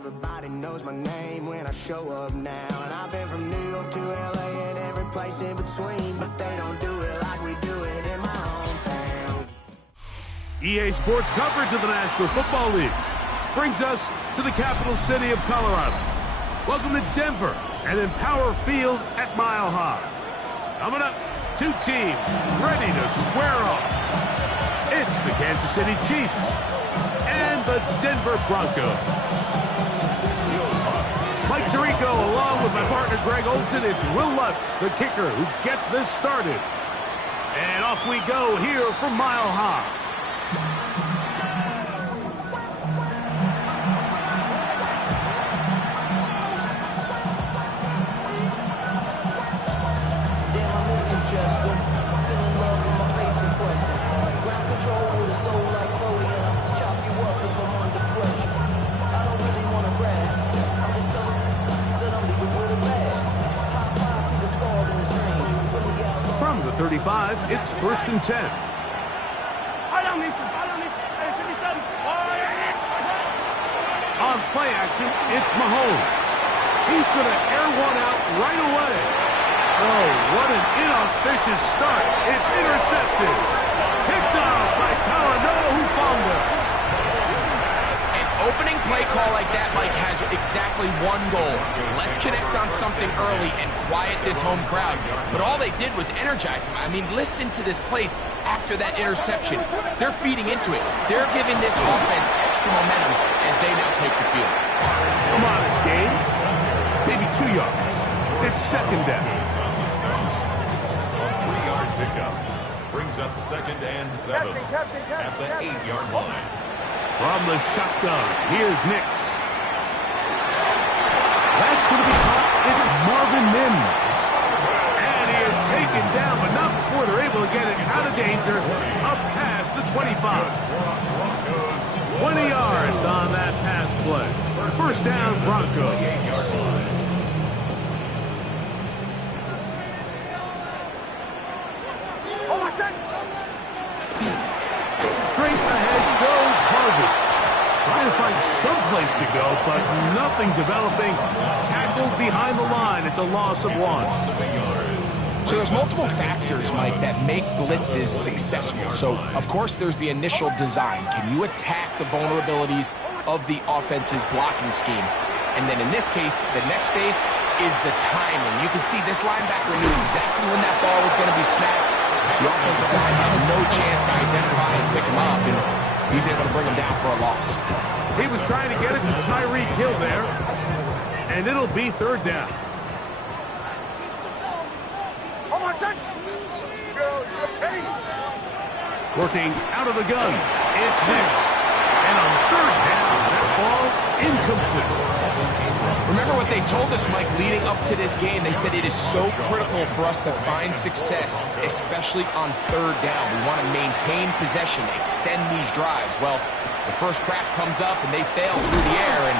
Everybody knows my name when I show up now. And I've been from New York to LA and every place in between, but they don't do it like we do it in my hometown. EA Sports coverage of the National Football League brings us to the capital city of Colorado. Welcome to Denver and Empower Field at Mile High. Coming up, two teams ready to square off. It's the Kansas City Chiefs and the Denver Broncos. Mike Tirico along with my partner Greg Olson. It's Will Lutz, the kicker, who gets this started. And off we go here from Mile High. From the 35, it's 1st and 10. On play action, it's Mahomes. He's going to air one out right away. Oh, what an inauspicious start. It's intercepted. Picked off by Talanoa Hufanga. An opening play call like that, Mike, has exactly one goal. Let's connect on something early and quiet this home crowd. But all they did was energize them. I mean, listen to this place after that interception. They're feeding into it. They're giving this offense extra momentum as they now take the field. Come on, this game. Maybe 2 yards. It's second down. A 3-yard pickup brings up 2nd and 7 at the 8-yard line. From the shotgun, here's Nix. That's going to be caught. It's Marvin Mims. And he is taken down, but not before they're able to get it out of danger, up past the 25. 20 yards on that pass play. First down, Broncos. Straight ahead goes Harvey. Trying to find some place to go, but nothing developing. Tackled behind the line. It's a loss of 1. So there's multiple factors, Mike, that make blitzes successful. So, of course, there's the initial design. Can you attack the vulnerabilities of the offense's blocking scheme? And then in this case, the next phase is the timing. You can see this linebacker knew exactly when that ball was going to be snapped. The offensive line had no chance to identify and pick him up, and he's able to bring him down for a loss. He was trying to get it to Tyreek Hill there, and it'll be 3rd down. Working out of the gun, it's Nix. And on 3rd down, that ball incomplete. Remember what they told us, Mike, leading up to this game. They said it is so critical for us to find success, especially on 3rd down. We want to maintain possession, extend these drives. Well, the first crack comes up and they fail through the air, and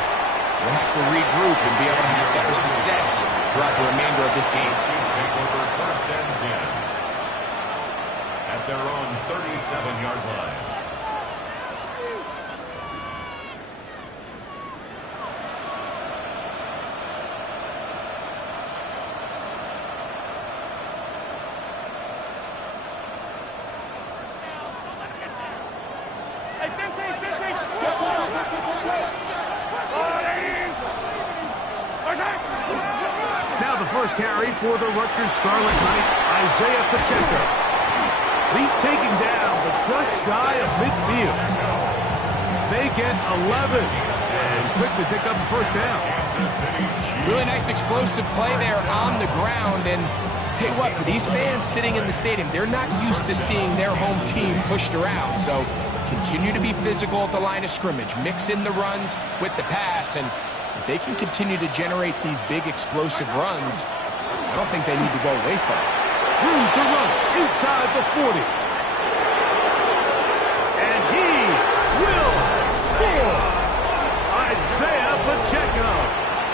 we'll have to regroup and be able to have better success throughout the remainder of this game. Chiefs take over 1st and 10 at their own 37-yard line. Now the first carry for the Rutgers Scarlet Knight, Isaiah Pacheco. He's taken down, but just shy of midfield. They get 11 and quickly pick up the first down. Really nice explosive play there on the ground, and tell you what, for these fans sitting in the stadium, they're not used to seeing their home team pushed around, so continue to be physical at the line of scrimmage, mix in the runs with the pass, and if they can continue to generate these big explosive runs, I don't think they need to go away from it. Room to run inside the 40. And he will score. Isaiah Pacheco.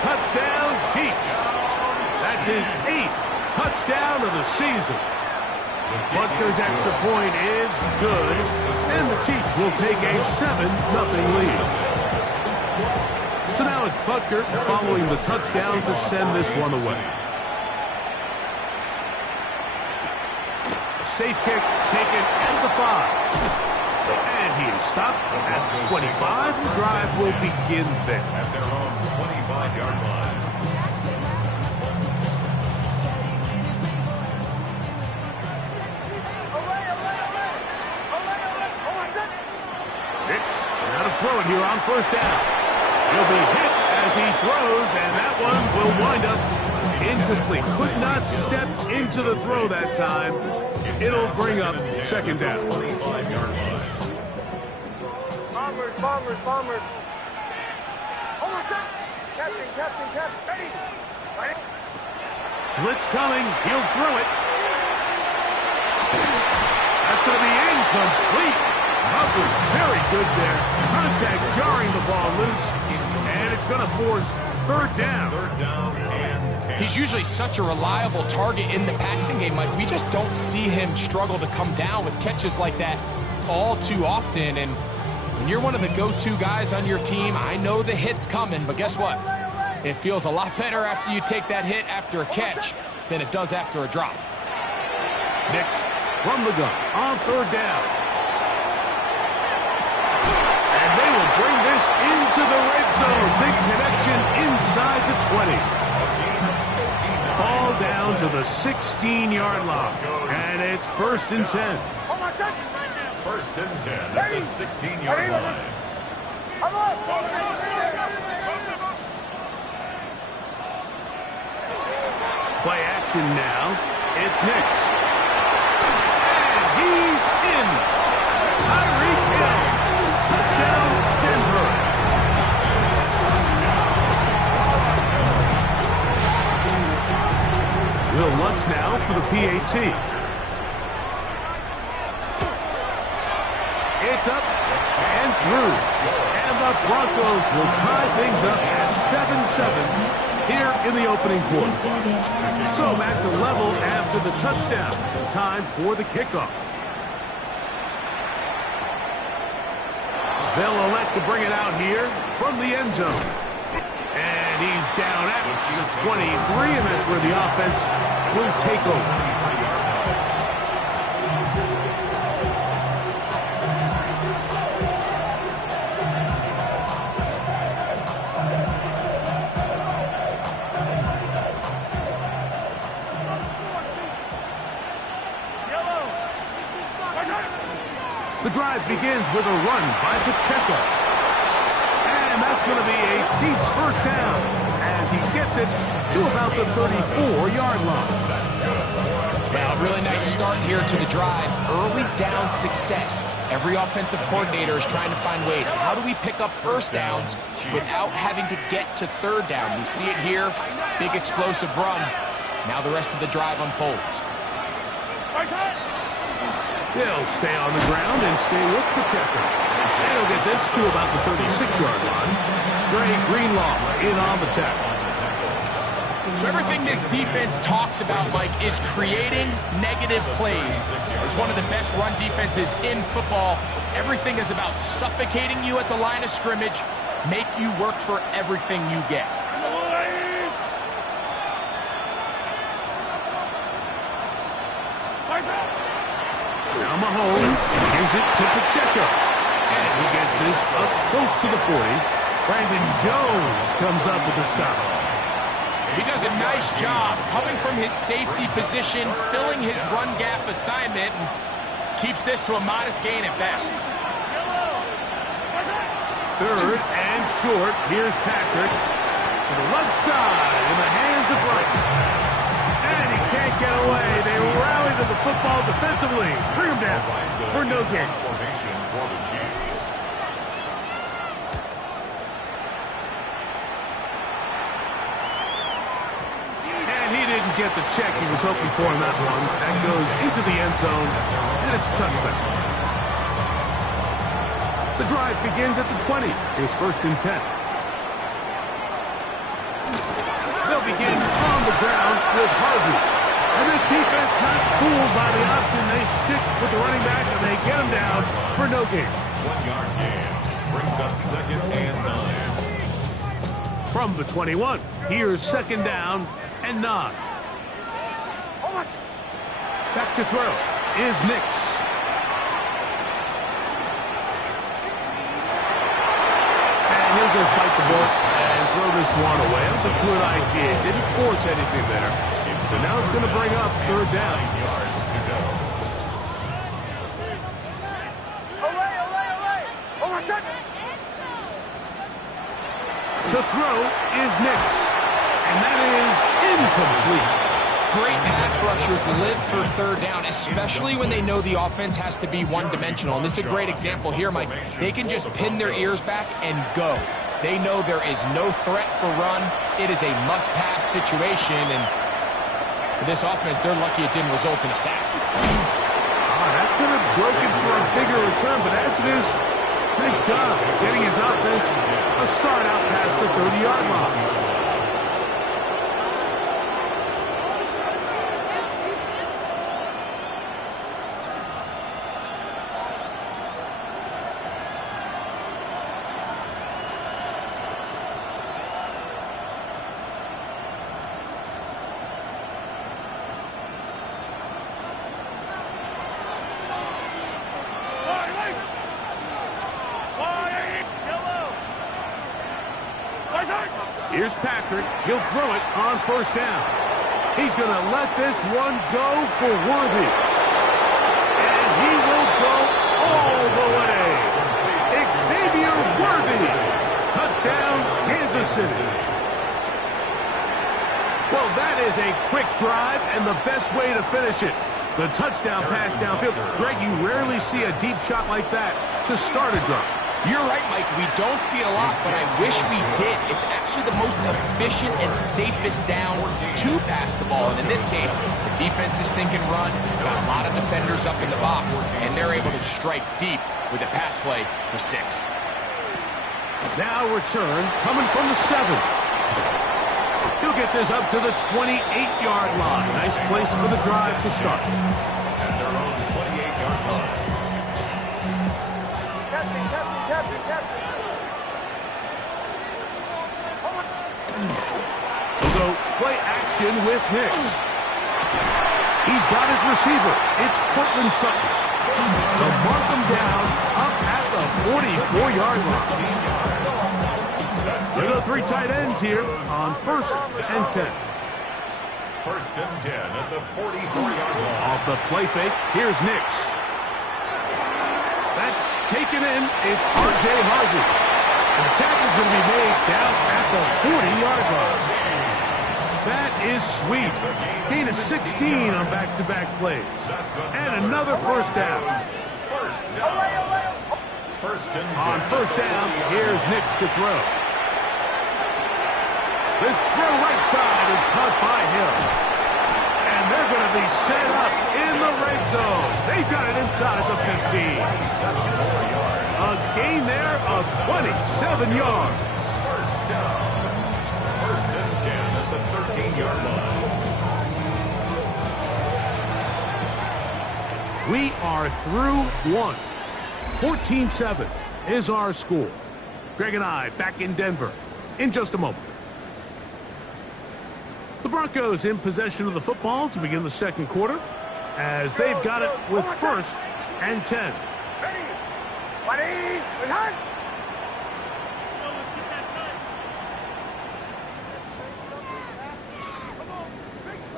Touchdown, Chiefs. That's his 8th touchdown of the season. Rutgers' extra point is good, and the Chiefs will take a 7-0 lead. So now it's Butker following the touchdown to send this one away. A safe kick taken at the 5. And he is stopped at the 25. The drive will begin there. At their own 25-yard line. Nix, now to throw it here on first down. He'll be hit as he throws, and that one will wind up incomplete. Could not step into the throw that time. It'll bring up second down. 25-yard line. Bombers. Almost up. Captain. Ready? Blitz coming. He'll throw it. That's going to be incomplete. Hustle very good there. Contact jarring the ball loose. And it's going to force third down. Third down and 10. He's usually such a reliable target in the passing game, Mike. We just don't see him struggle to come down with catches like that all too often. And when you're one of the go-to guys on your team, I know the hit's coming, but guess what? It feels a lot better after you take that hit after a catch than it does after a drop. Nix from the gun on third down. And they will bring this into the red zone. Big connection inside the 20. Ball down to the 16-yard line. And it's first and 10. First and 10 at the 16-yard line. Play action now. It's Nix. And he's in. Tyreek Hill. Touchdown, Denver. Will Lutz now for the PAT. It's up and through. And the Broncos will tie things up at 7-7 here in the opening quarter. So back to level after the touchdown. Time for the kickoff. They'll elect to bring it out here from the end zone. And he's down at the 23, and that's where the offense will take over. The drive begins with a run by Pacheco. And that's going to be a Chiefs first down as he gets it to about the 34-yard line. Well, a really nice start here to the drive. Early down success. Every offensive coordinator is trying to find ways. How do we pick up first downs without having to get to third down? We see it here. Big explosive run. Now the rest of the drive unfolds. He'll stay on the ground and stay with Pacheco. And he'll get this to about the 36-yard line. Dre Greenlaw in on the tackle. So everything this defense talks about, Mike, is creating negative plays. As one of the best run defenses in football, everything is about suffocating you at the line of scrimmage, make you work for everything you get. Now Mahomes gives it to Pacheco. As he gets this up close to the 40, Brandon Jones comes up with the stop. He does a nice job coming from his safety position, filling his run gap assignment, and keeps this to a modest gain at best. Third and short. Here's Patrick to the left side in the hands of Rice. And he can't get away. They rally to the football defensively. Bring him down for no gain. Formation for the Chiefs. And he didn't get the check he was hoping for in that one. That goes into the end zone, and it's a touchback. The drive begins at the 20. Here's first and 10. They'll begin on the ground with Harvey. And this defense not fooled by the option. They stick with the running back, and they get him down for no gain. 1 yard gain brings up second and 9. From the 21, here's second down and 9. Back to throw is Nix. And he'll just bite the bullet and throw this one away. That was a good idea. Didn't force anything there. So now it's going to bring up third down. Yards to go. To throw is Nix. And that is incomplete. Great pass rushers live for third down, especially when they know the offense has to be one-dimensional. And this is a great example here, Mike. They can just pin their ears back and go. They know there is no threat for run. It is a must-pass situation, and for this offense, they're lucky it didn't result in a sack. That could have broken for a bigger return, but as it is, nice job getting his offense a start out past the 30-yard line. Here's Patrick. He'll throw it on first down. He's going to let this one go for Worthy. And he will go all the way. Xavier Worthy. Touchdown, Kansas City. Well, that is a quick drive and the best way to finish it. The touchdown pass downfield. Greg, you rarely see a deep shot like that to start a drive. You're right, Mike. We don't see it a lot, but I wish we did. It's actually the most efficient and safest down to pass the ball. And in this case, the defense is thinking run, got a lot of defenders up in the box, and they're able to strike deep with a pass play for 6. Now return coming from the 7. He'll get this up to the 28-yard line. Nice place for the drive to start. At their own 28-yard line. We'll go play action with Nix. He's got his receiver. It's Cortland Sutton. So mark him down up at the 44-yard line. We go 3 tight ends here on 1st and 10. 1st and 10 at the 44-yard line. Off the play fake, here's Nix. That's taken in. It's R.J. Harvey. The tackle's going to be made down at the 40-yard line. That is sweet. Gain of 16 on back-to-back plays. And another first down. First down. 1st and 10. On first down, here's Nix to throw. This throw right side is caught by Hill. And they're going to be set up in the red zone. They've got it inside the 15. A gain there of 27 yards. First down. 1st and 10 at the 13-yard line. We are through 1. 14-7 is our score. Greg and I back in Denver in just a moment. The Broncos in possession of the football to begin the second quarter as they've got it with 1st and 10. Ready, return.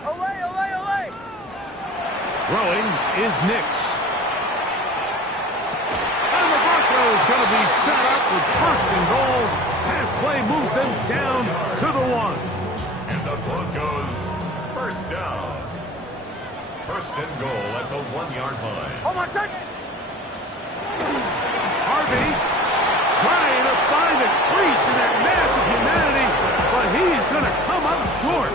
Away. Throwing is Nix. And the Broncos going to be set up with 1st and goal. Pass play moves them down to the 1. And the clock goes 1st down. 1st and goal at the 1-yard line. Hold on a second. Harvey trying to find a crease in that mass of humanity, but he's going to come up short.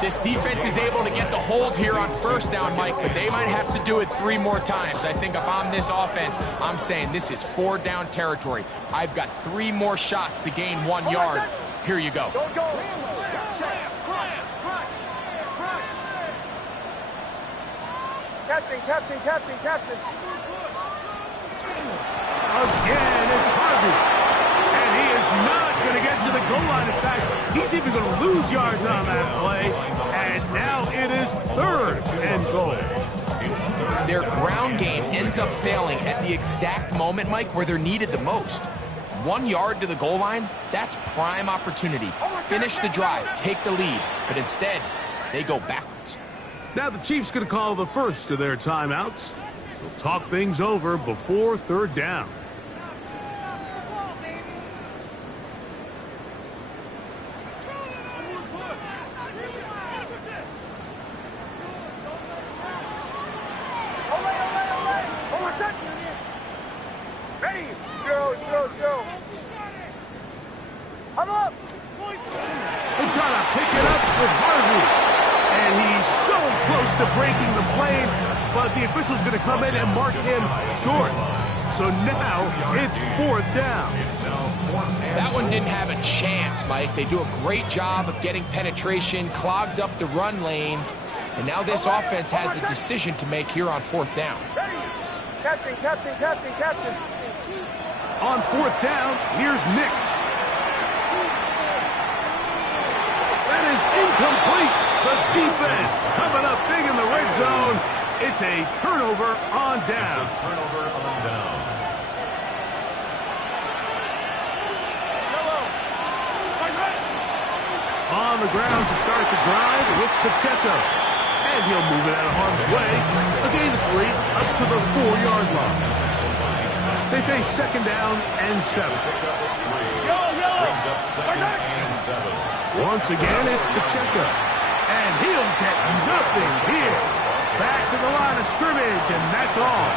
This defense is able to get the hold here on first down, Mike, but they might have to do it 3 more times. I think if I'm this offense, I'm saying this is 4-down territory. I've got 3 more shots to gain 1 yard. Here you go. Go. Captain. Again, it's Harvey. And And he is not going to get to the goal line. In fact, he's even going to lose yards on that play. And now it is 3rd and goal. Their ground game ends up failing at the exact moment, Mike, where they're needed the most. 1 yard to the goal line, that's prime opportunity. Finish the drive, take the lead, but instead, they go backwards. Now the Chiefs going to call the first of their timeouts. They'll talk things over before 3rd down. Ready? Joe. I'm up. They're trying to pick it up with Harvey. And he's so close to breaking the plane, but the official's going to come in and mark him short. So now it's 4th down. That one didn't have a chance, Mike. They do a great job of getting penetration, clogged up the run lanes, and now this offense has a decision to make here on 4th down. Ready? Captain. On 4th down, here's Nix. That is incomplete. The defense coming up big in the red zone. It's a turnover on down. On the ground to start the drive with Pacheco. And he'll move it out of harm's way. A gain of 3 up to the 4-yard line. They face 2nd down and 7. Brings up 2nd and 7. Once again, it's Pacheco. And he'll get nothing here. Back to the line of scrimmage, and that's all.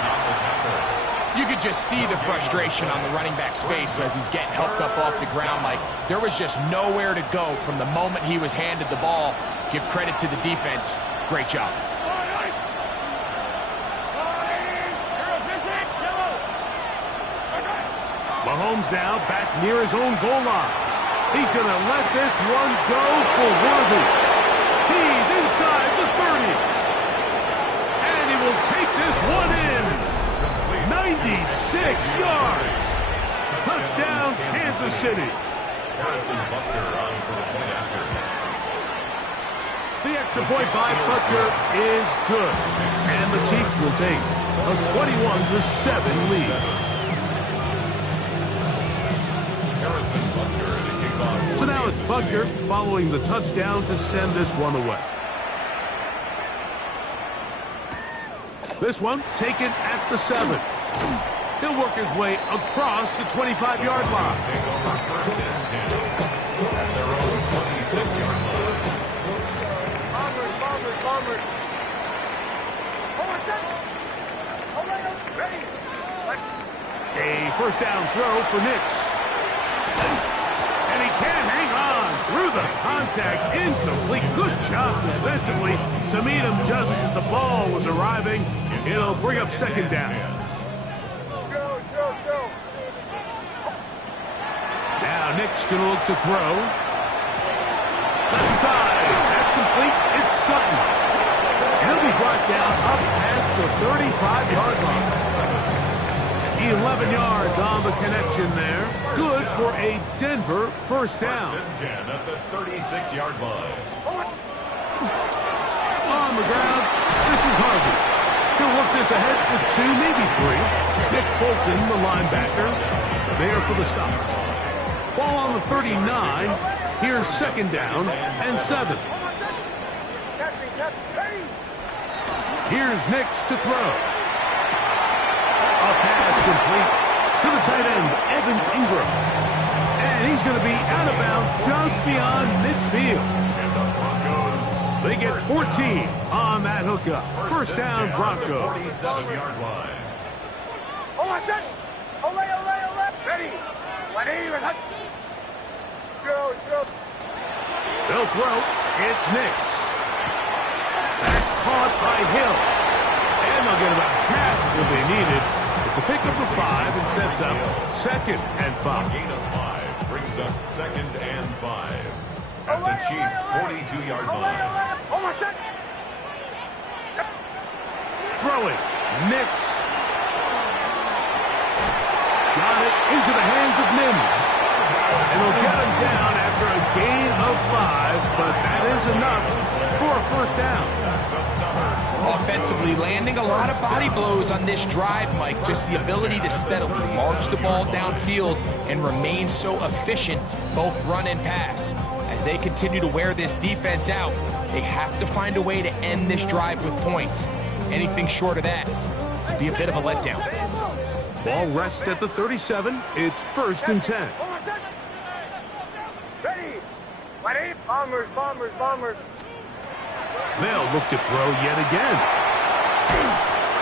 You could just see the frustration on the running back's face as he's getting helped up off the ground. Like there was just nowhere to go from the moment he was handed the ball. Give credit to the defense. Great job. Mahomes now back near his own goal line. He's going to let this one go for Worthy. He's inside the 30. And he will take this one in. 96 yards. Touchdown, Kansas City. Harrison Butker on for the point after. The extra point by Butker is good. And the Chiefs will take a 21-7 lead. So now it's Butker following the touchdown to send this one away. This one taken at the 7. He'll work his way across the 25-yard line. Take over 1st and 10 at their own 26-yard line. Bombers. Ready? A 1st down throw for Nix. And he can't hang on through the contact. Incomplete. Good job defensively to meet him just as the ball was arriving. It'll bring up 2nd down. Joe. Now Nick's going to look to throw. Left side. That's complete. It's Sutton. He'll be brought down up past the 35-yard line. 11 yards on the connection there. Good for a Denver 1st down. 1st and 10 at the 36-yard line. On the ground, this is Harvey. He'll work this ahead for 2, maybe 3. Nick Bolton, the linebacker, there for the stop. Ball on the 39. Here's 2nd down and 7. Here's Nix to throw. A pass complete to the tight end, Evan Ingram. And he's going to be out of bounds just beyond midfield. And the Broncos. They get 14 on that hookup. 1st down, Broncos. 47-yard line. Ready? Joe. They'll throw. It's Nix. That's caught by Hill. And they'll get about half what they needed. It's a pickup of 5 and sets up 2nd and 5. Gain of 5 brings up 2nd and 5 at the Chiefs' 42-yard line. Throwing. Nix. Got it into the hands of Mims. And they'll get him down after a gain of 5, but that is enough for a first down. Offensively, landing a lot of body blows on this drive, Mike. Just the ability to steadily march the ball downfield and remain so efficient, both run and pass. As they continue to wear this defense out, they have to find a way to end this drive with points. Anything short of that would be a bit of a letdown. Ball rests at the 37. It's 1st and 10. Ready. Ready. Bombers, bombers, bombers. They'll look to throw yet again.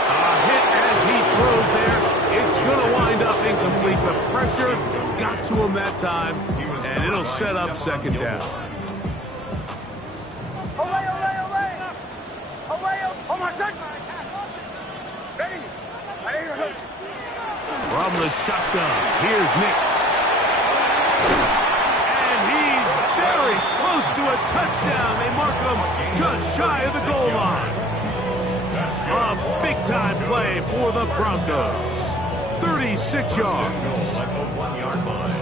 A hit as he throws there. It's going to wind up incomplete. The pressure got to him that time, and it'll set up 2nd down. Away, away, away. Away, oh my son. Ready. Ready. From the shotgun, here's Nix. And he's very close to a touchdown. They mark him just shy of the goal line. A big-time play for the Broncos. 36 yards. At the 1-yard line.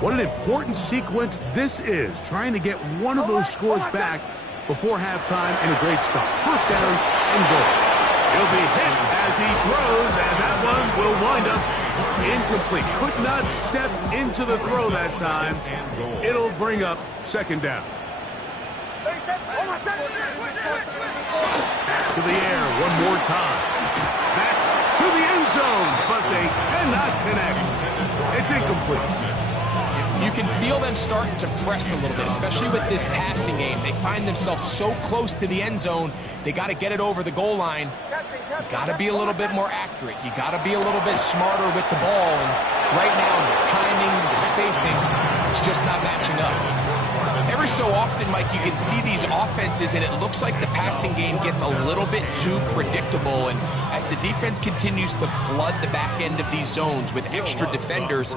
What an important sequence this is, trying to get one of those scores back before halftime in a great spot. 1st down and goal. He'll be hit as he throws, and that one will wind up incomplete. Could not step into the throw that time. It'll bring up 2nd down. Back to the air one more time. That's to the end zone, but they cannot connect. It's incomplete. You can feel them starting to press a little bit, especially with this passing game. They find themselves so close to the end zone, they got to get it over the goal line. You got to be a little bit more accurate. You got to be a little bit smarter with the ball. And right now, the timing, the spacing, it's just not matching up. Every so often, Mike, you can see these offenses, and it looks like the passing game gets a little bit too predictable. And as the defense continues to flood the back end of these zones with extra defenders,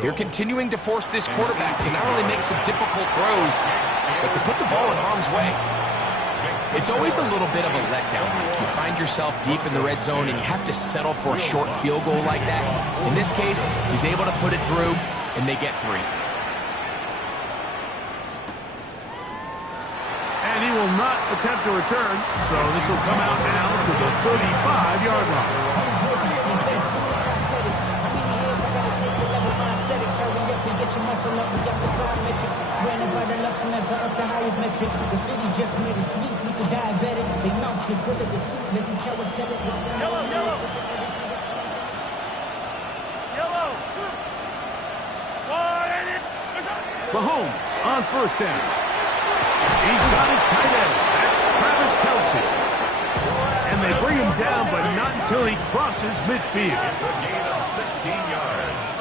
they're continuing to force this quarterback to not only make some difficult throws, but to put the ball in harm's way. It's always a little bit of a letdown, Mike. You find yourself deep in the red zone, and you have to settle for a short field goal like that. In this case, he's able to put it through, and they get 3. And he will not attempt to return, so this will come out now to the 35-yard line. Mahomes on 1st down. He's got his tight end. That's Travis Kelce. And they bring him down, but not until he crosses midfield. It's a gain of 16 yards.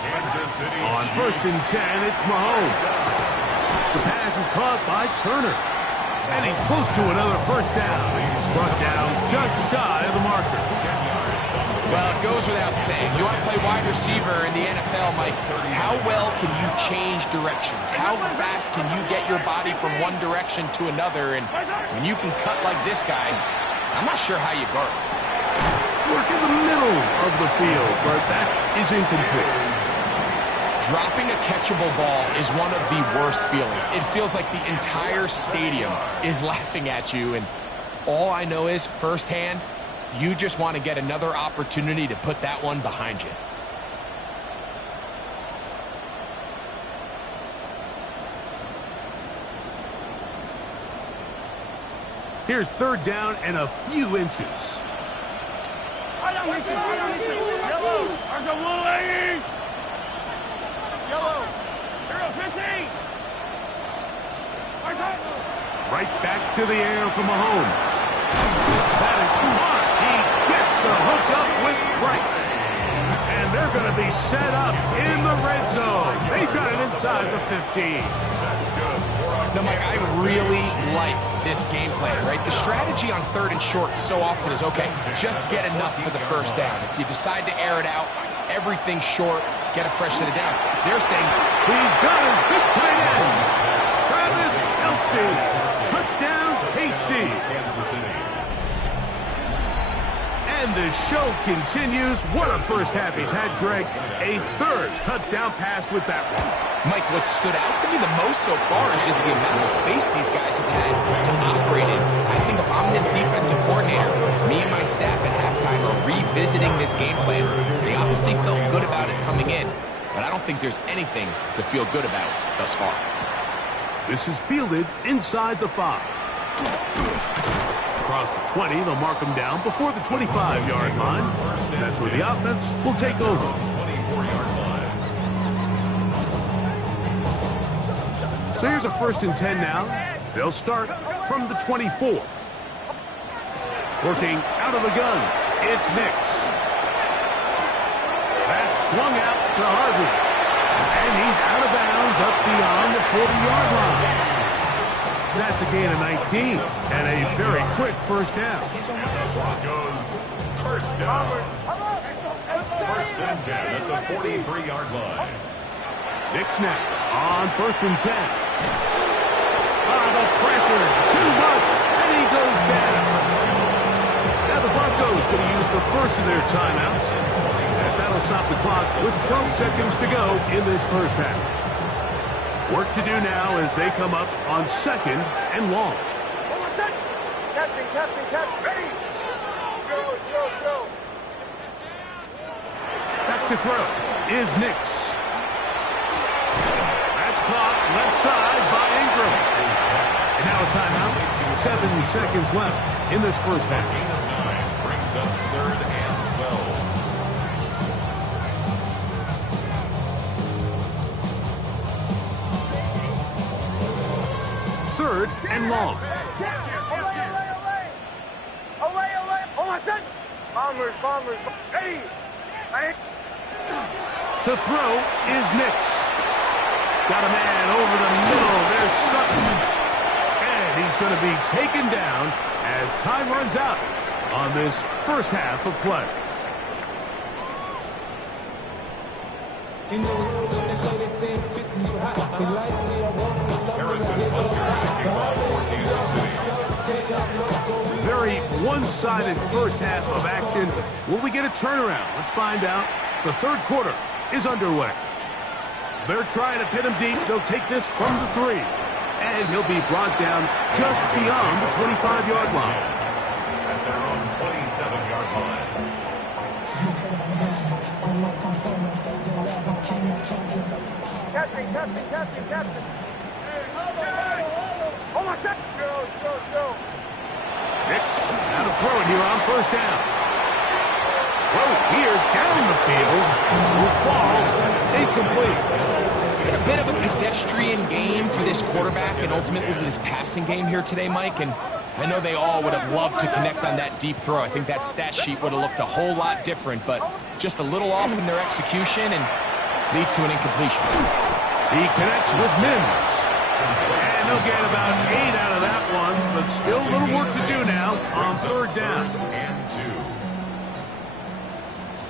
Kansas City On 1st and 10, it's Mahomes. The pass is caught by Turner. And he's close to another 1st down. He's brought down just shy of the marker. Well, it goes without saying. You want to play wide receiver in the NFL, Mike, how well can you change directions? How fast can you get your body from one direction to another? And when you can cut like this guy, I'm not sure how you guard. Work in the middle of the field, but that is incomplete. Dropping a catchable ball is one of the worst feelings. It feels like the entire stadium is laughing at you, and all I know is, firsthand, you just want to get another opportunity to put that one behind you. Here's 3rd down and a few inches. Right back to the air for Mahomes. That is smart. He gets the hook up with Bryce. And they're going to be set up in the red zone. They've got it inside the 15. No, Mike, I really like this game plan, right? The strategy on 3rd and short so often is, okay, just get enough for the 1st down. If you decide to air it out, everything short, get a fresh set of downs. They're saying, he's got his big tight end, Travis Kelce. Touchdown, KC. Kansas City. And the show continues. What a first half he's had, Greg. A third touchdown pass with that one. Mike, what stood out to me the most so far is just the amount of space these guys have had to operate in. I think if I'm this defensive coordinator, me and my staff at halftime are revisiting this game plan. They obviously felt good about it coming in, but I don't think there's anything to feel good about thus far. This is fielded inside the 5. Across the 20, they'll mark him down before the 25-yard line. That's where the offense will take over. 24-yard line. So here's a 1st and 10 now. They'll start from the 24. Working out of the gun, it's Nix. That's swung out to Harvey. And he's out of bounds up beyond the 40-yard line. That's a gain of 19 and a very quick first down. And the Broncos first down. 1st and 10 at the 43-yard line. Nix now on 1st and 10. The pressure, too much, and he goes down. Now the Broncos going to use the first of their timeouts, as that'll stop the clock with 12 seconds to go in this first half. Work to do now as they come up on 2nd and long. Captain, ready. Joe. Back to throw is Nix. That's caught left side by Ingram. And now a timeout. 7 seconds left in this first half. Brings up 3rd and 12. 3rd and long. Away. Oh, my son. Bombers. Ready. To throw is Nix. Got a man over the middle. There's Sutton. And he's going to be taken down as time runs out on this first half of play. Harrison Butker kicking off for Kansas City. Very one-sided first half of action. Will we get a turnaround? Let's find out. The 3rd quarter is underway. They're trying to pin him deep. They'll take this from the 3. And he'll be brought down just beyond the 25-yard line. At their own 27-yard line. Captain. Oh, my son. Joe. Nix now to throw it here on 1st down. Throw here down the field. Will fall incomplete. It's been a bit of a pedestrian game for this quarterback and ultimately this passing game here today, Mike. And I know they all would have loved to connect on that deep throw. I think that stat sheet would have looked a whole lot different, but just a little off in their execution and leads to an incompletion. He connects with Mims. And they'll get about 8 out of that one, but still a little work to do now on 3rd down. And 2.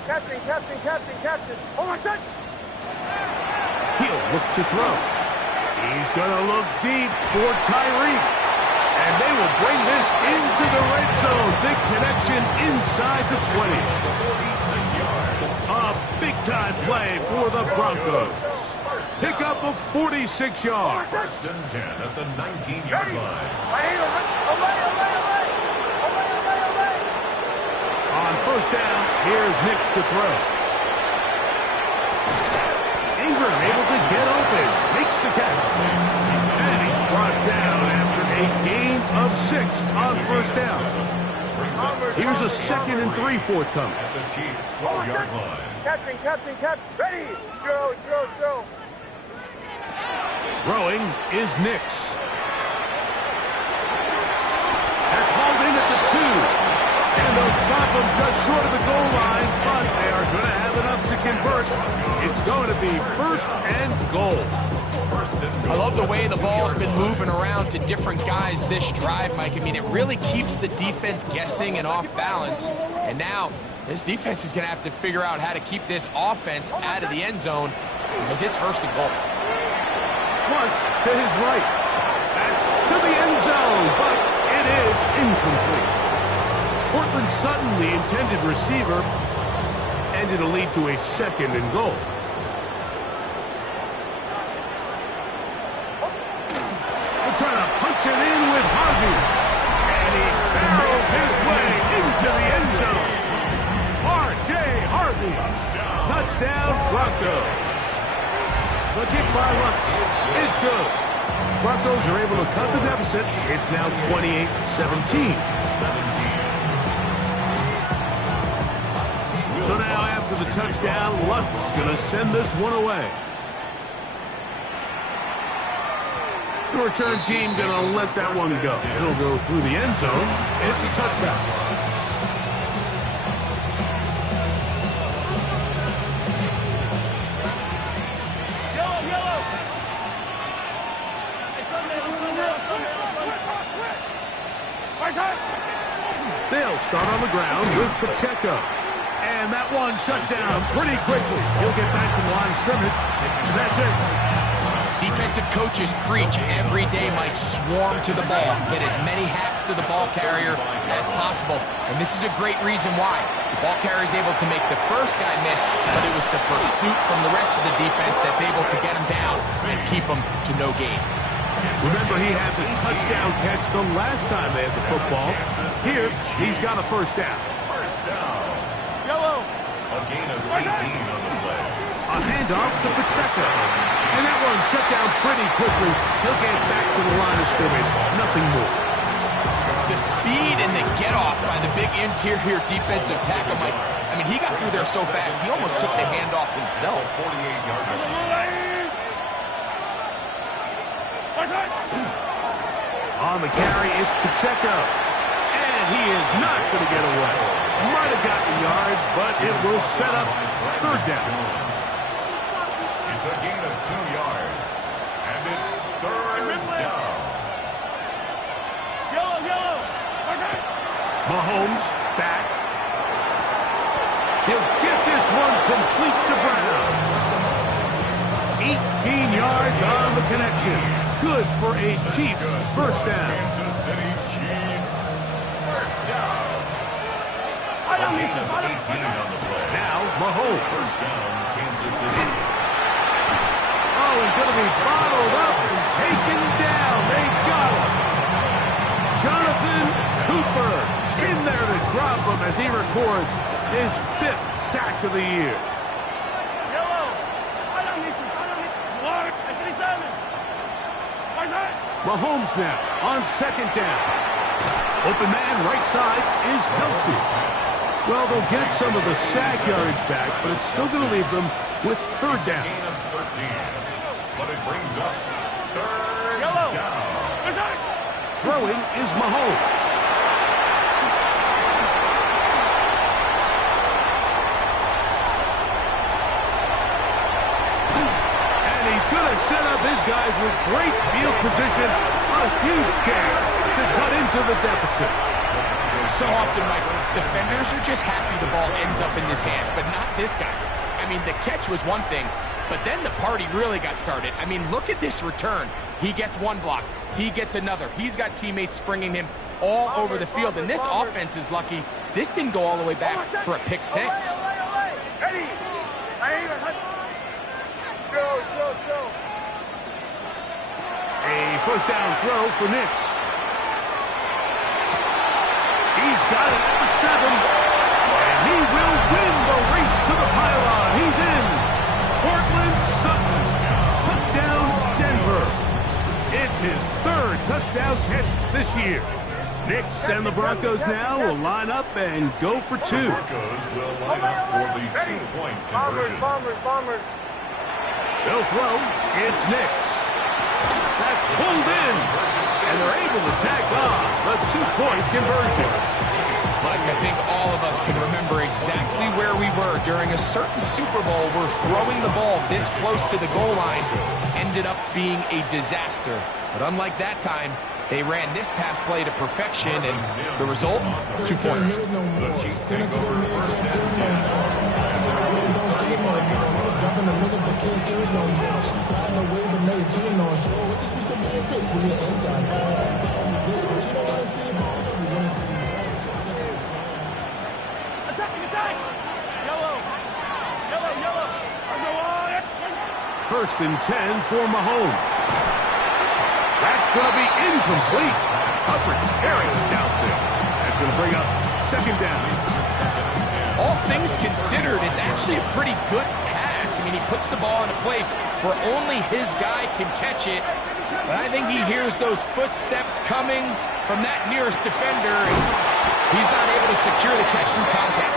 Captain. Oh, my son. He'll look to throw. He's going to look deep for Tyreek. And they will bring this into the red zone. Big connection inside the 20. 46 yards. A big-time play for the Broncos. Pick up of 46 yards. 1st and 10 at the 19-yard line. Away. On 1st down, here's Nix to throw. Ingram able to get open. Makes the catch. And he's brought down after a gain of 6 on 1st down. Here's a 2nd and 3 forthcoming. At the Chiefs' 12-yard line. Captain. Ready. Joe. Throwing is Nix. That's hauled in at the 2. And they'll stop him just short of the goal line, but they are going to have enough to convert. It's going to be 1st and goal. I love the way the ball's been moving around to different guys this drive, Mike. I mean, it really keeps the defense guessing and off balance. And now this defense is going to have to figure out how to keep this offense out of the end zone because it's 1st and goal. Plus to his right. That's to the end zone, but it is incomplete. Cortland Sutton, the intended receiver, and it'll lead to a 2nd and goal. They're trying to punch it in with Harvey. And he barrels his way into the end zone. R.J. Harvey. Touchdown, Broncos. The kick by Lutz is good. Broncos are able to cut the deficit. It's now 28-17. So now after the touchdown, Lutz going to send this one away. The return team going to let that one go. It'll go through the end zone. It's a touchback. They'll start on the ground with Pacheco. And that one shut down pretty quickly. He'll get back to the line of scrimmage. And that's it. Defensive coaches preach every day, Mike, swarm to the ball. Get as many hacks to the ball carrier as possible. And this is a great reason why. The ball carrier is able to make the first guy miss, but it was the pursuit from the rest of the defense that's able to get him down and keep him to no gain. Remember, he had the touchdown catch the last time they had the football. Here, he's got a first down. First down. Yellow. A gain of 18 on the play. A handoff to Pacheco. And that one shut down pretty quickly. He'll get back to the line of scrimmage. Nothing more. The speed and the get-off by the big interior defensive tackle, Mike. I mean, he got through there so fast, he almost took the handoff himself. 48-yard line. On the carry, it's Pacheco. And he is not going to get away. Might have got the yard, but it will set up 3rd down. It's a gain of 2 yards. And it's 3rd down. Yellow. Mahomes back. He'll get this one complete to Brown. 18 yards on the connection. Good for a Chiefs first down. Kansas City Chiefs. First down. A gain of 18 on the play. Now, Mahomes. First down, Kansas City. Oh, he's going to be bottled up and taken down. They got him. Jonathan Cooper in there to drop him as he records his 5th sack of the year. Mahomes now on 2nd down. Open man right side is Kelsey. Well, they'll get some of the sack yardage back, but it's still going to leave them with 3rd down. Gain of 13. But it brings up 3rd down. Throwing is Mahomes. Going to set up his guys with great field position. A huge chance to cut into the deficit. So often, Michael, defenders are just happy the ball ends up in his hands, but not this guy. I mean, the catch was one thing, but then the party really got started. I mean, look at this return. He gets one block. He gets another. He's got teammates springing him all over the field, and this offense is lucky. This didn't go all the way back for a pick 6. A first down throw for Nix. He's got it at the 7. And he will win the race to the pylon. He's in. Cortland Sutton. Touchdown, Denver. It's his 3rd touchdown catch this year. Nix and the Broncos now will line up and go for 2. The Broncos will line up for the 2-point conversion. Bombers. They'll throw. It's Nix. That's pulled in. And they're able to tack on the 2-point conversion. Mike, I think all of us can remember exactly where we were during a certain Super Bowl where throwing the ball this close to the goal line ended up being a disaster. But unlike that time, they ran this pass play to perfection, and the result, 2 points. The Chiefs take over 1st and 10. First and 10 for Mahomes. That's going to be incomplete. Hubbard very stoutly. That's going to bring up second down. All things considered, it's actually a pretty good pass. I mean, he puts the ball in a place where only his guy can catch it. But I think he hears those footsteps coming from that nearest defender, and he's not able to secure the catch through contact.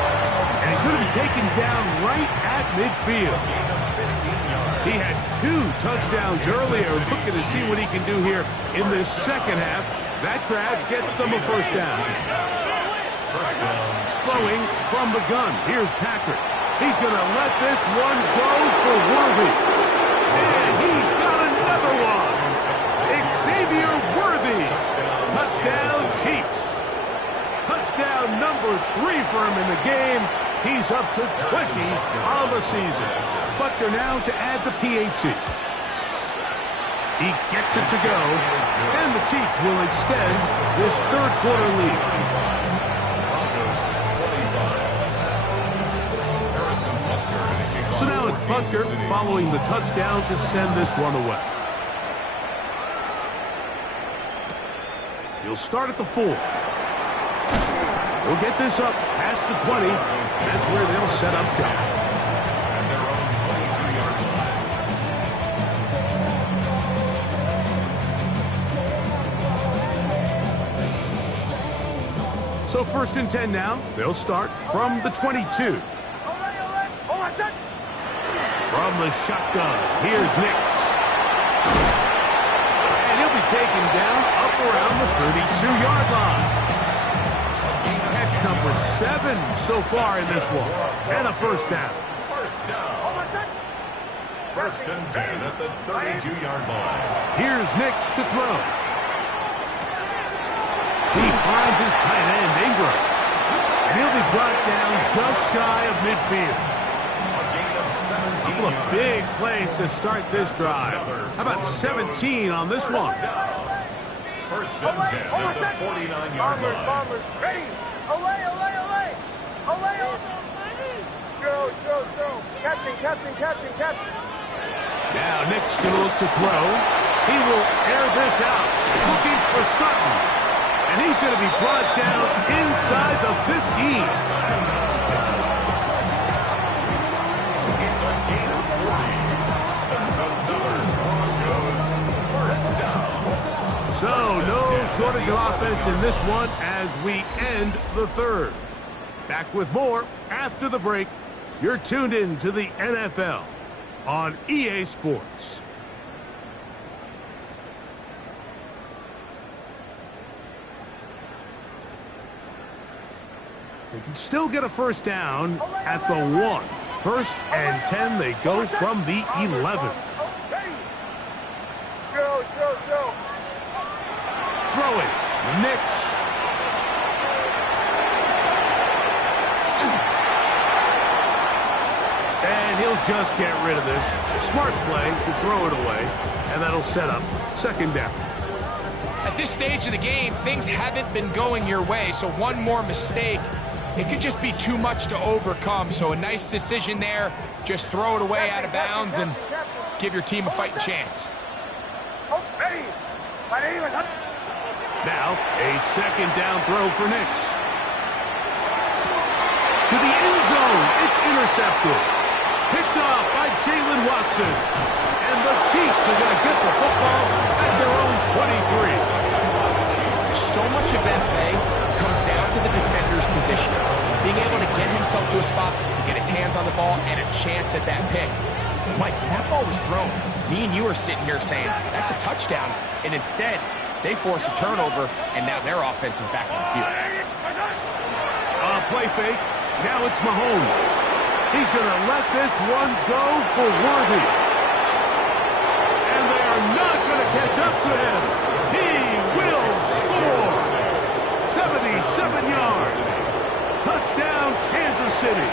And he's going to be taken down right at midfield. He had 2 touchdowns earlier, looking to see what he can do here in this second half. That grab gets them a first down. Throwing from the gun, here's Patrick. He's going to let this one go for Worthy. And he's got another one. Xavier Worthy. Touchdown, Chiefs. Touchdown number 3 for him in the game. He's up to 20 on the season. Butker now to add the PAT. He gets it to go, and the Chiefs will extend this third quarter lead. So now it's Butker following the touchdown to send this one away. He'll start at the 4. He'll get this up past the 20. That's where they'll set up shop. So first and 10 now. They'll start from the 22. From the shotgun, here's Nix. And he'll be taken down up around the 32-yard line. Catch number 7 so far in this one. And a first down. First and 10 at the 32-yard line. Here's Nix to throw. He finds his tight end, Ingram. And he'll be brought down just shy of midfield. A couple of big plays to start this drive. How about 17 on this one? First and 10 at the 49-yard line. Bombers, ready. Away. Joe. Captain. Now Nick's going to look to throw. He will air this out, looking for Sutton. And he's going to be brought down inside the 15. It's a gain of 40. Another Broncos first down. So no shortage of offense in this one as we end the third. Back with more after the break. You're tuned in to the NFL on EA Sports. They can still get a first down at the 1. First and 10, they go from the 11. Joe. Throwing, Nix. And he'll just get rid of this. Smart play to throw it away, and that'll set up second down. At this stage of the game, things haven't been going your way, so one more mistake, it could just be too much to overcome. So a nice decision there. Just throw it away out of bounds and give your team a fighting chance. Now, a second down throw for Nix. To the end zone, it's intercepted. Picked off by Jalen Watson. And the Chiefs are going to get the football at their own 23. So much of that play comes down to the defender's position. Being able to get himself to a spot, to get his hands on the ball, and a chance at that pick. Mike, when that ball was thrown, me and you are sitting here saying, that's a touchdown. And instead, they force a turnover, and now their offense is back on the field. Play fake. Now it's Mahomes. He's going to let this one go for Worthy. And they are not going to catch up to him. He will score. 77 yards. Touchdown, Kansas City.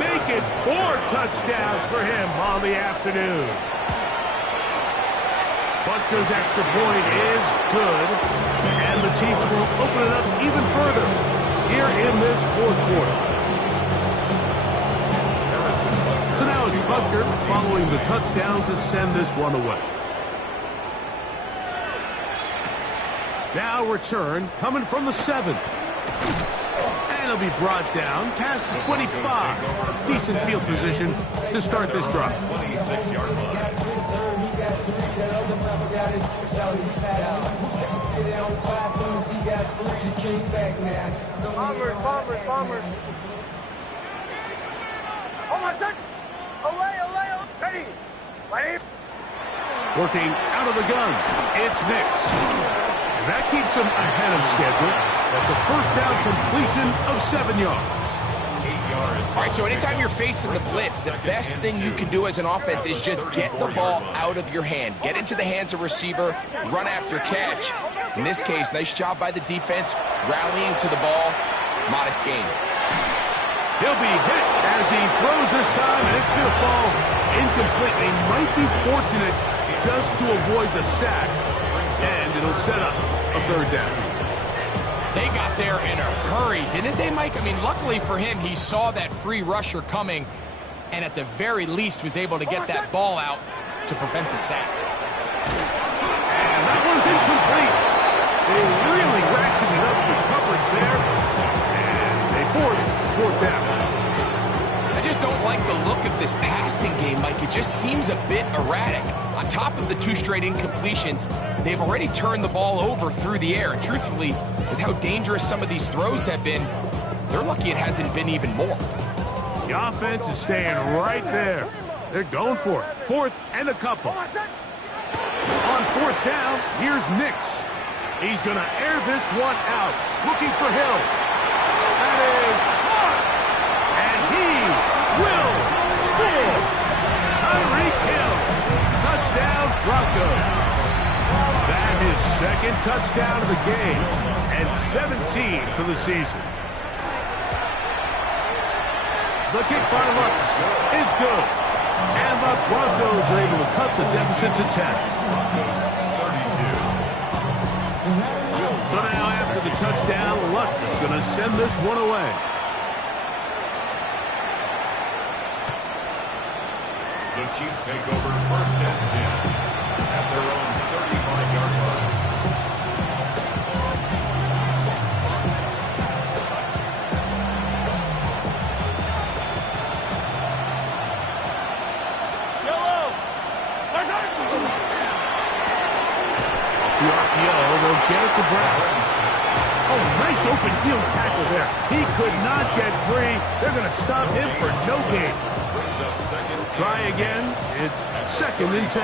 Make it 4 touchdowns for him on the afternoon. Butker's extra point is good, and the Chiefs will open it up even further. here in this fourth quarter. So now it's Butker following the touchdown to send this one away. Now return coming from the 7. And he'll be brought down past the 25. Decent field position to start this drive. 26-yard line. Bombers. Oh, my son! Away! Ready! Working out of the gun, it's Nix. And that keeps him ahead of schedule. That's a first down completion of 7 yards. 8 yards. All right, so anytime you're facing the blitz, the best thing you can do as an offense is just get the ball out of your hand. Get into the hands of receiver, run after catch. In this case, nice job by the defense, rallying to the ball. Modest gain. He'll be hit as he throws this time, and it's going to fall incomplete. They might be fortunate just to avoid the sack, and it'll set up a third down. They got there in a hurry, didn't they, Mike? I mean, luckily for him, he saw that free rusher coming, and at the very least was able to get that ball out to prevent the sack. And that one's incomplete. They really ratcheted up the coverage there, and they forced fourth down. I just don't like the look of this passing game, Mike. It just seems a bit erratic. On top of the 2 straight incompletions, they've already turned the ball over through the air. And truthfully, with how dangerous some of these throws have been, they're lucky it hasn't been even more. The offense is staying right there. They're going for it. 4th and a couple. On 4th down, here's Nix. He's going to air this one out, looking for Hill. That is caught. And he will score. Tyreek Hill. Touchdown, Broncos. That is 2nd touchdown of the game and 17 for the season. The kick by Lutz is good. And the Broncos are able to cut the deficit to 10. So now after the touchdown, Lutz going to send this one away. The Chiefs take over 1st and 10 at their own 35-yard line. The RPO, they'll get it to Brown. Oh, nice open field tackle there. He could not get free. They're going to stop him for no gain. Brings up 2nd. Try again. It's 2nd and 10.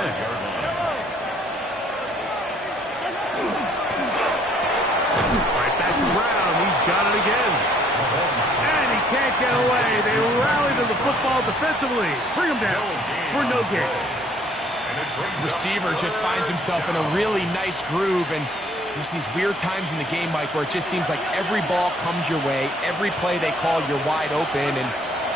Right back to Brown. He's got it again. And he can't get away. They rally to the football defensively. Bring him down for no gain. Receiver just finds himself in a really nice groove, and there's these weird times in the game, Mike, where it just seems like every ball comes your way, every play they call, you're wide open, and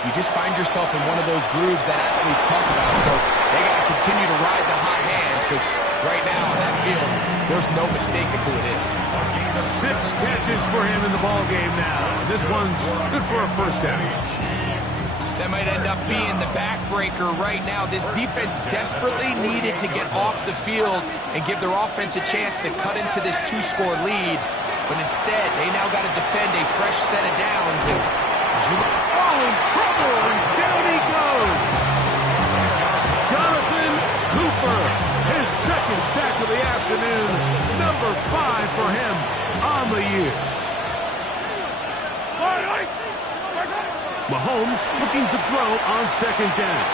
you just find yourself in one of those grooves that athletes talk about. So they got to continue to ride the hot hand, because right now on that field, there's no mistaking who it is. 6 catches for him in the ball game now. This one's good for a first down. That might end up being the backbreaker right now. This defense desperately needed to get off the field and give their offense a chance to cut into this 2-score lead. But instead, they now got to defend a fresh set of downs. And in trouble, and down he goes. Jonathan Cooper, his 2nd sack of the afternoon, number 5 for him on the year. Mahomes looking to throw on 2nd down.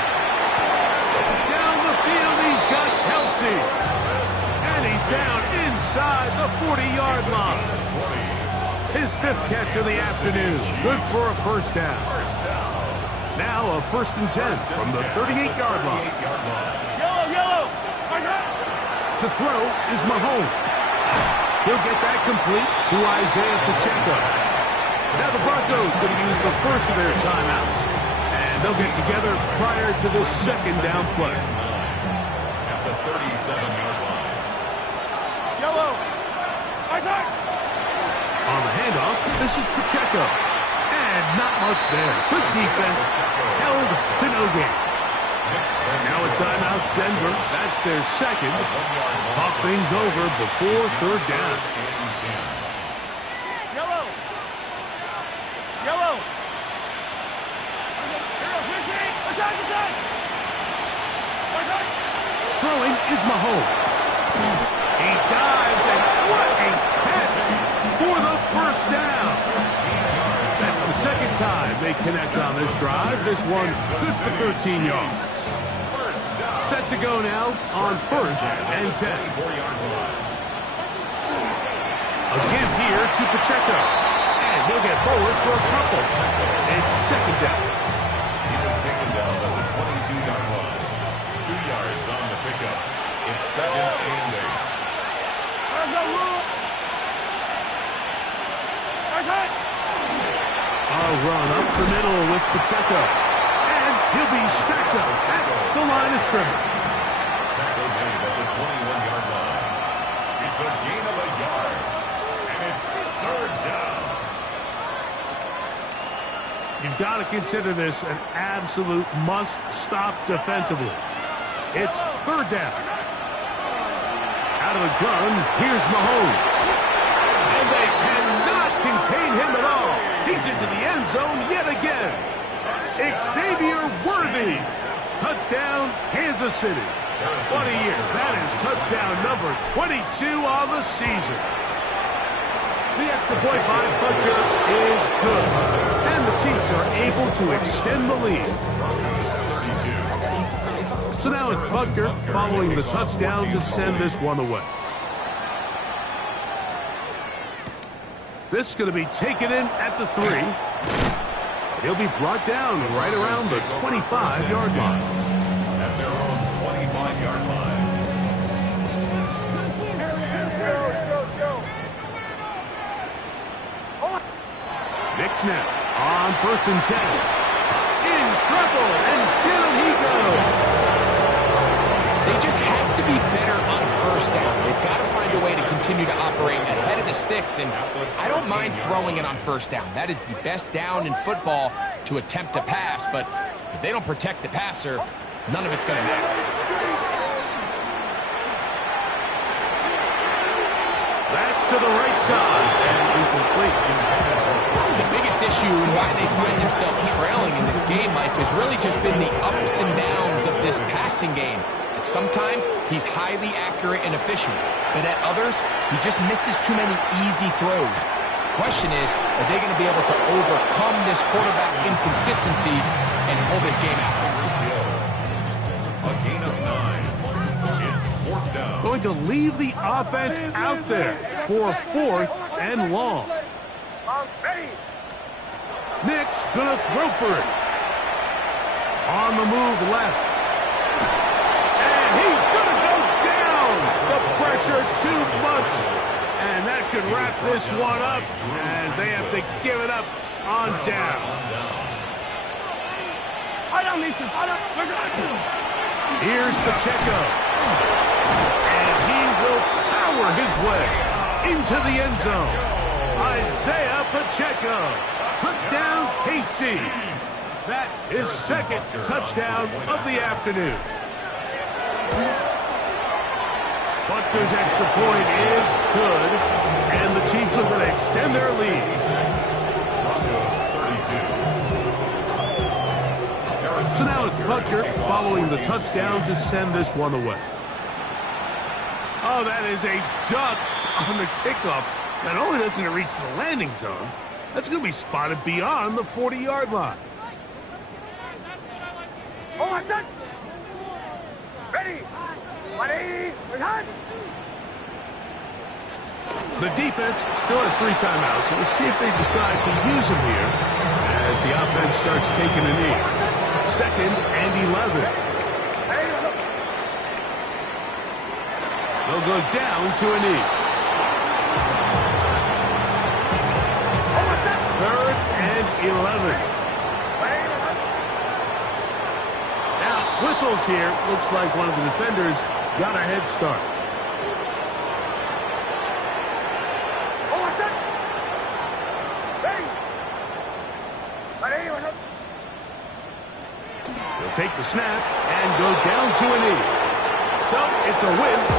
Down the field, he's got Kelsey. And he's down inside the 40-yard line. His 5th catch of the afternoon. Good for a first down. Now a 1st and 10 from the 38-yard line. Yellow! To throw is Mahomes. He'll get that complete to Isaiah Pacheco. Now the Broncos going to use the first of their timeouts, and they'll get together prior to the 2nd down play. At the 37-yard line. Yellow! My side! On the handoff, this is Pacheco. And not much there. Good defense. Held to no gain. Now a timeout, Denver. That's their second. Talk things over before third down. Yellow. Yellow. Attack. Throwing is Mahomes. He dives, and what a catch for the first down. That's the second time they connect on this drive. This one good for 13 yards. Set to go now on 1st and 10. A give here to Pacheco. And he'll get forward for a couple. It's second down. He was taken down at the 22-yard line. 2 yards on the pickup. It's second and 8. A run up the middle with Pacheco. And he'll be stacked up at the line of scrimmage. Tackle made at the 21-yard line. It's a gain of a yard. And it's third down. You've got to consider this an absolute must-stop defensively. It's third down. Out of the gun, here's Mahomes. And they cannot contain him at all. He's into the end zone yet again. Xavier Worthy. Touchdown, Kansas City. What a year. That is touchdown number 22 on the season. The extra point by Butker is good. And the Chiefs are able to extend the lead. So now it's Butker following the touchdown to send this one away. This is going to be taken in at the 3. He'll be brought down right around the 25-yard line. At their own 25-yard line. Nick snap on 1st and 10. In trouble, and down he goes. They just have to be better on first down. They've got to find a way to continue to operate ahead of the sticks, and I don't mind throwing it on first down. That is the best down in football to attempt to pass, but if they don't protect the passer, none of it's going to matter. That's to the right side, and incomplete. The biggest issue and why they find themselves trailing in this game, Mike, has really just been the ups and downs of this passing game. Sometimes he's highly accurate and efficient, but at others, he just misses too many easy throws. The question is, are they going to be able to overcome this quarterback inconsistency and pull this game out? A gain of 9. It's 4th down. Going to leave the offense out there for 4th and long. Nick's going to throw for it. On the move left. He's going to go down. The pressure too much. And that should wrap this one up as they have to give it up on down. Here's Pacheco. And he will power his way into the end zone. Isaiah Pacheco. Touchdown, KC. That is second touchdown of the afternoon. Butker's extra point is good, and the Chiefs are going to extend their lead. Broncos 32. So now it's Butker following the touchdown to send this one away. Oh, that is a duck on the kickoff. Not only doesn't it reach the landing zone, that's going to be spotted beyond the 40-yard line. Oh, I said. Ready. The defense still has 3 timeouts. We'll see if they decide to use them here as the offense starts taking a knee. 2nd and 11. They'll go down to a knee. 3rd and 11. Now, whistles here. Looks like one of the defenders got a head start. He'll take the snap and go down to a knee. So it's a win.